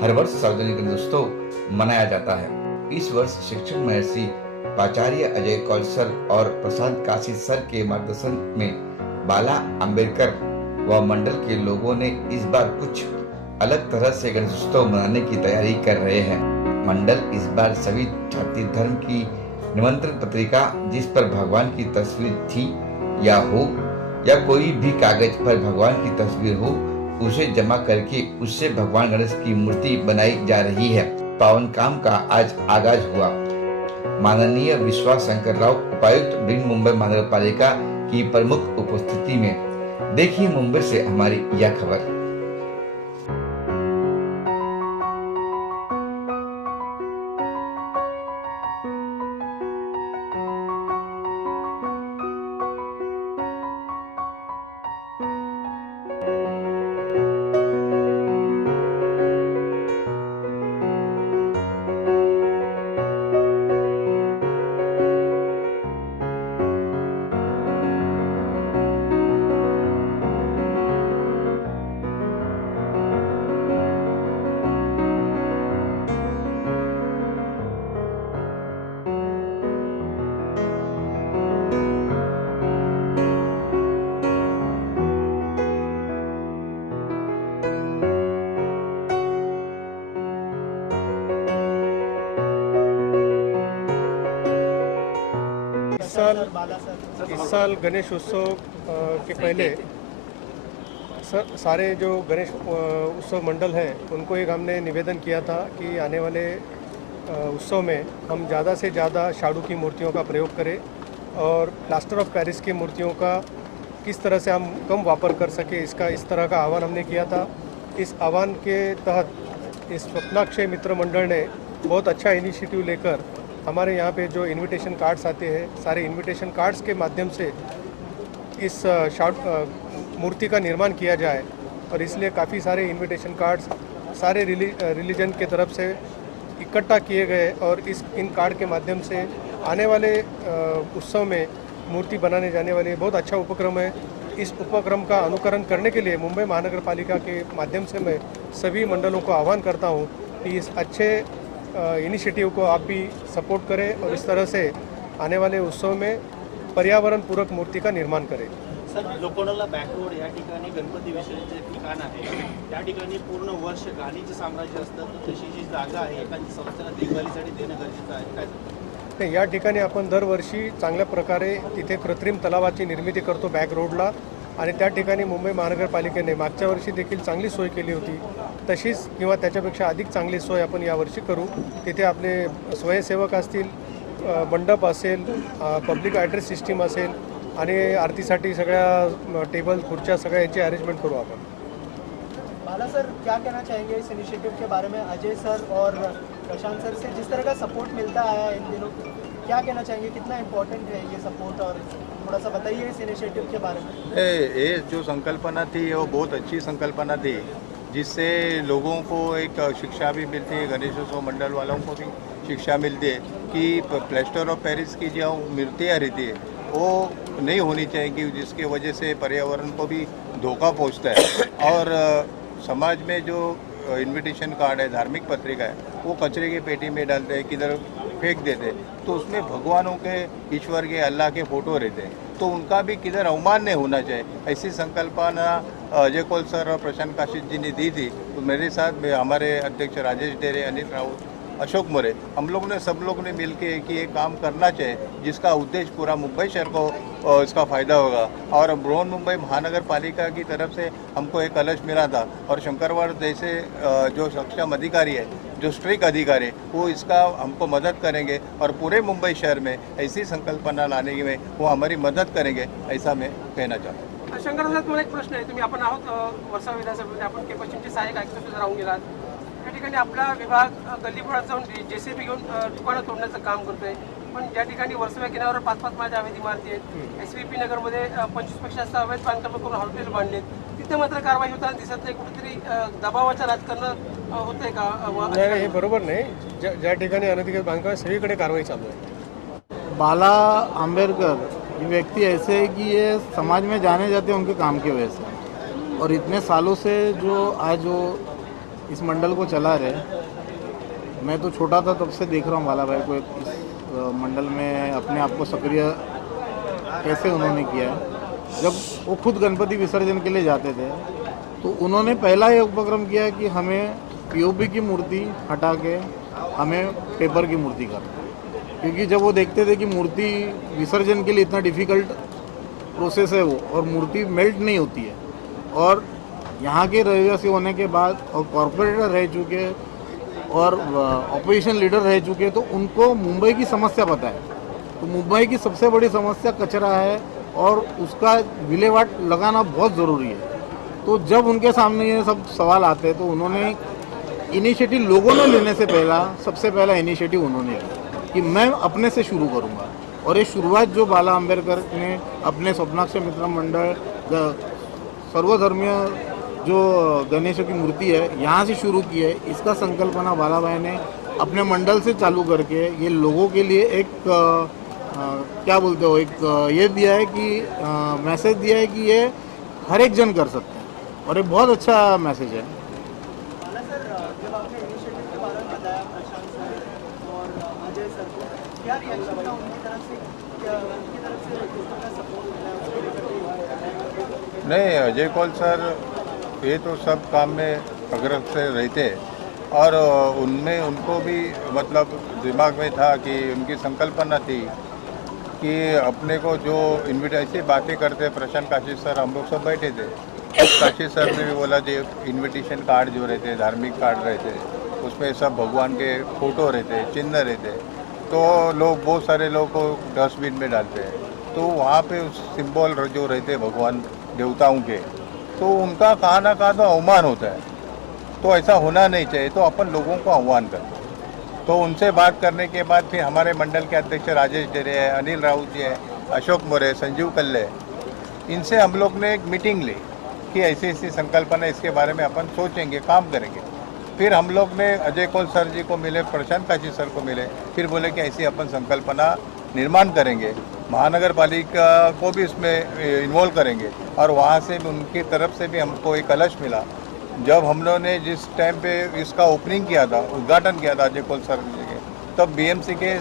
हर वर्ष सार्वजनिक गणेशोत्सव मनाया जाता है। इस वर्ष शिक्षक महर्षि प्राचार्य अजय कौल सर और प्रशांत काशी सर के मार्गदर्शन में बाला अम्बेडकर व मंडल के लोगों ने इस बार कुछ अलग तरह से गणेशोत्सव मनाने की तैयारी कर रहे हैं। मंडल इस बार सभी जाति धर्म की निमंत्रण पत्रिका जिस पर भगवान की तस्वीर थी या कोई भी कागज पर भगवान की तस्वीर हो उसे जमा करके उससे भगवान गणेश की मूर्ति बनाई जा रही है। पावन काम का आज आगाज हुआ। माननीय विश्वास शंकर राव उपायुक्त बृहन मुंबई महानगर पालिका की प्रमुख उपस्थिति में। देखिए मुंबई से हमारी यह खबर। इस साल गणेश उत्सव के पहले सारे जो गणेश उत्सव मंडल हैं उनको एक हमने निवेदन किया था कि आने वाले उत्सव में हम ज़्यादा से ज़्यादा शाडू की मूर्तियों का प्रयोग करें और प्लास्टर ऑफ पेरिस की मूर्तियों का किस तरह से हम कम वापर कर सके, इसका इस तरह का आह्वान हमने किया था। इस आह्वान के तहत इस स्वप्नाक्षय मित्र मंडल ने बहुत अच्छा इनिशिएटिव लेकर हमारे यहाँ पे जो इनविटेशन कार्ड्स आते हैं, सारे इनविटेशन कार्ड्स के माध्यम से इस मूर्ति का निर्माण किया जाए और इसलिए काफ़ी सारे इनविटेशन कार्ड्स सारे रिलीजन के तरफ से इकट्ठा किए गए और इन कार्ड के माध्यम से आने वाले उत्सव में मूर्ति बनाने जाने वाले बहुत अच्छा उपक्रम है। इस उपक्रम का अनुकरण करने के लिए मुंबई महानगर पालिका के माध्यम से मैं सभी मंडलों को आह्वान करता हूँ कि इस अच्छे इनिशिएटिव को आप भी सपोर्ट करें और इस तरह से आने वाले उत्सव में पर्यावरण पूरक मूर्ति का निर्माण करें। सर, लोखंडाला बॅकरोड या ठिकाणी गणपती विसर्जनाचे ठिकाण आहे, त्या ठिकाणी पूर्ण वर्ष गाणीचे साम्राज्य असतं, तर तशी जी जागा आहे एखादी संस्थेला देखभालीसाठी देणं गरजेचं आहे काय? नाही, या ठिकाणी आपण दरवर्षी चांगल्या प्रकारे तिथे कृत्रिम तलावाची निर्मिती करतो बॅक रोडला आणि त्या ठिकाणी मुंबई महानगरपालिकेने मागच्या वर्षी देखील चांगली सोय केली होती, तशीच किंवा त्याच्यापेक्षा अधिक चांगली सोय आपण यावर्षी करू। तिथे आपले स्वयंसेवक असतील, मंडप असेल, पब्लिक ॲड्रेस सिस्टीम असेल आणि आरतीसाठी सगळ्या टेबल खुर्च्या सगळ्या यांची अरेंजमेंट करू आपण। बाला सर, क्या कहना चाहेंगे इस इनिशिएटिव के बारे में? अजय सर और प्रशांत सर से जिस तरह का सपोर्ट मिलता है इन दिनों, क्या कहना चाहेंगे, कितना इम्पोर्टेंट है ये सपोर्ट और थोड़ा सा बताइए इस इनिशिएटिव के बारे में। ये जो संकल्पना थी वो बहुत अच्छी संकल्पना थी, जिससे लोगों को एक शिक्षा भी मिलती है, गणेशोत्सव मंडल वालों को भी शिक्षा मिलती है कि प्लास्टर ऑफ पेरिस की जो मूर्तियाँ रहती है वो नहीं होनी चाहिए कि जिसके वजह से पर्यावरण को भी धोखा पहुंचता है। और समाज में जो इनविटेशन कार्ड है, धार्मिक पत्रिका है, वो कचरे की पेटी में डालते हैं, किधर फेंक देते हैं, तो उसमें भगवानों के, ईश्वर के, अल्लाह के फ़ोटो रहते हैं, तो उनका भी किधर अवमान नहीं होना चाहिए। ऐसी संकल्पना अजय कौल सर और प्रशांत काशी जी ने दी थी। तो मेरे साथ हमारे अध्यक्ष राजेश डेरे, अनिल राउत, अशोक मोरे, हम लोगों ने सब लोगों ने मिल के एक ये काम करना चाहिए जिसका उद्देश्य पूरा मुंबई शहर को इसका फ़ायदा होगा। और बृहन मुंबई महानगर पालिका की तरफ से हमको एक कलश मिला था और शंकरवाड़ जैसे जो सक्षम अधिकारी है, जो स्ट्रिक्ट अधिकारी, वो इसका हमको मदद करेंगे और पूरे मुंबई शहर में ऐसी संकल्पना लाने में वो हमारी मदद करेंगे, ऐसा मैं कहना चाहता हूँ। शंकर साहेब, तुम्हाला एक प्रश्न आहे। तुम्ही आपण आहोत वर्षा विधानसभेमध्ये, आपण के पश्चिमचे सहाय्यक आयुक्त सुद्धा राहून गेलात। त्या ठिकाणी आपला विभाग गल्लीबोळात जाऊन JCB घेऊन दुकानं तोडण्याचं काम करतोय, पण ज्या ठिकाणी वर्सोवा किनाऱ्यावर 5-5 माझ्या अवैध इमारती आहेत, SVP नगरमध्ये 25 पेक्षा जास्त अवैध बांधकाम करून हॉटेल बांधलेत, तिथे मात्र कारवाई होताना दिसत नाही। कुठेतरी दबावाचं राजकारण होतंय का? नाही, हे बरोबर नाही। ज्या ठिकाणी अनधिकृत बांधकाम सगळीकडे कारवाई चालू आहे। बाला आम्बेडकर ये व्यक्ति ऐसे है कि ये समाज में जाने जाते हैं उनके काम की वजह से, और इतने सालों से जो आज वो इस मंडल को चला रहे। मैं तो छोटा था तब से देख रहा हूँ बाला भाई को इस मंडल में अपने आप को सक्रिय कैसे उन्होंने किया है। जब वो खुद गणपति विसर्जन के लिए जाते थे तो उन्होंने पहला ये उपक्रम किया कि हमें पीओपी की मूर्ति हटा के हमें पेपर की मूर्ति करना, क्योंकि जब वो देखते थे कि मूर्ति विसर्जन के लिए इतना डिफ़िकल्ट प्रोसेस है वो, और मूर्ति मेल्ट नहीं होती है, और यहाँ के रहवासी होने के बाद और कॉरपोरेटर रह चुके और ऑपोजिशन लीडर रह चुके, तो उनको मुंबई की समस्या पता है। तो मुंबई की सबसे बड़ी समस्या कचरा है और उसका विलेवाट लगाना बहुत ज़रूरी है। तो जब उनके सामने ये सब सवाल आते हैं तो उन्होंने इनिशिएटिव, लोगों ने लेने से पहला सबसे पहला इनिशिएटिव उन्होंने लिया कि मैं अपने से शुरू करूँगा। और ये शुरुआत जो बाला आम्बेडकर ने अपने स्वप्नाक्ष मित्र मंडल सर्वधर्मीय जो गणेश की मूर्ति है यहाँ से शुरू की है, इसका संकल्पना बाला भाई ने अपने मंडल से चालू करके ये लोगों के लिए एक क्या बोलते हो, एक ये दिया है कि मैसेज दिया है कि ये हर एक जन कर सकते हैं, और ये बहुत अच्छा मैसेज है। बाला सर, जब आपने इनिशिएटिव के बारे में बताया प्रशांत सर और अजय सर को, क्या रिएक्शन था उनकी तरफ से किस तरह सपोर्ट मिला है उसको लेकर? नहीं, अजय कौल सर ये तो सब काम में अग्रसर से रहते, और उनमें उनको भी मतलब दिमाग में था कि उनकी संकल्पना थी कि अपने को जो ऐसी बातें करते प्रशांत काशी सर, हम लोग सब बैठे थे, काशी सर ने भी बोला जो इनविटेशन कार्ड जो रहते, धार्मिक कार्ड रहते, उसमें सब भगवान के फोटो रहते, चिन्ह रहते, तो लोग बहुत सारे लोग को डस्टबिन में डालते हैं। तो वहाँ पे उस सिंबल जो रहते भगवान देवताओं के, तो उनका कहाँ ना कहाँ तो अवमान होता है। तो ऐसा होना नहीं चाहिए, तो अपन लोगों को आह्वान करते। तो उनसे बात करने के बाद फिर हमारे मंडल के अध्यक्ष राजेश डेरे है, अनिल राउत जी है, अशोक मोरे, संजीव कल्ले, इनसे हम लोग ने एक मीटिंग ली कि ऐसी ऐसी संकल्पना, इसके बारे में अपन सोचेंगे, काम करेंगे। फिर हम लोग ने अजय कौल सर जी को मिले, प्रशांत काशी सर को मिले, फिर बोले कि ऐसी अपन संकल्पना निर्माण करेंगे, महानगर पालिका को भी इसमें इन्वॉल्व करेंगे। और वहाँ से भी उनकी तरफ से भी हमको एक कलश मिला। जब हम लोगों ने जिस टाइम पे इसका ओपनिंग किया था, उद्घाटन किया था अजय कौल सर जी के, तब बीएमसी के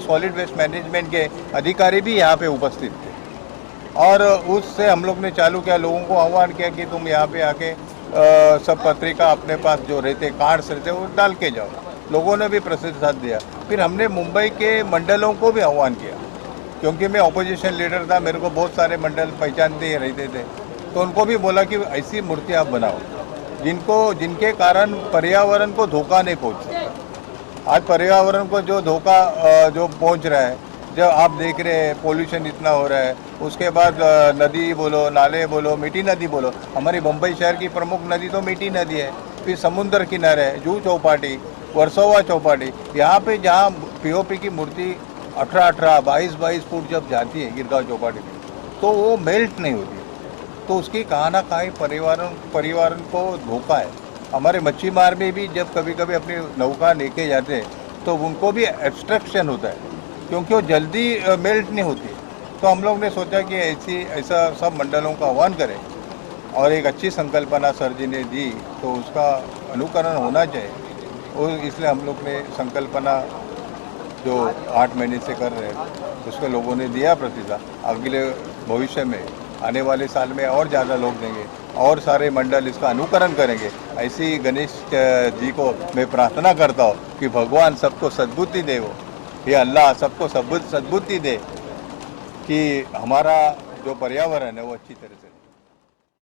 सॉलिड वेस्ट मैनेजमेंट के अधिकारी भी यहाँ पे उपस्थित थे। और उससे हम लोग ने चालू किया, लोगों को आह्वान किया कि तुम यहाँ पे आके सब पत्रिका अपने पास जो रहते, कार्ड्स रहते, वो डाल के जाओ। लोगों ने भी प्रतिसाद दिया। फिर हमने मुंबई के मंडलों को भी आह्वान किया, क्योंकि मैं ऑपोजिशन लीडर था, मेरे को बहुत सारे मंडल पहचानते ही रहते थे, तो उनको भी बोला कि ऐसी मूर्ति आप बनाओ जिनके कारण पर्यावरण को धोखा नहीं पहुंच सकता। आज पर्यावरण को जो धोखा जो पहुंच रहा है, जब आप देख रहे हैं पोल्यूशन इतना हो रहा है, उसके बाद नदी बोलो, नाले बोलो, मीठी नदी बोलो, हमारी मुंबई शहर की प्रमुख नदी तो मीठी नदी है, फिर समुद्र किनारे है, जूहू चौपाटी, वर्सोवा चौपाटी, यहाँ पे जहाँ पीओपी की मूर्ति 18-18, 22-22 फुट जब जाती है गिरगांव चौपाटी में, तो वो मेल्ट नहीं होती, तो उसकी कहाँ ना कहीं परिवार को धोखा है। हमारे मच्छी मार में भी जब कभी कभी अपनी नौका लेके जाते हैं तो उनको भी एब्स्ट्रक्शन होता है, क्योंकि वो जल्दी मेल्ट नहीं होती। तो हम लोग ने सोचा कि ऐसा सब मंडलों का आह्वान करें, और एक अच्छी संकल्पना सर जी ने दी, तो उसका अनुकरण होना चाहिए। और इसलिए हम लोग ने संकल्पना जो 8 महीने से कर रहे हैं, उसको लोगों ने दिया प्रतिसाद। अगले भविष्य में आने वाले साल में और ज़्यादा लोग देंगे, और सारे मंडल इसका अनुकरण करेंगे। ऐसी गणेश जी को मैं प्रार्थना करता हूँ कि भगवान सबको सद्बुद्धि दे, वो ये अल्लाह सबको सद्बुद्धि दे कि हमारा जो पर्यावरण है वो अच्छी तरह से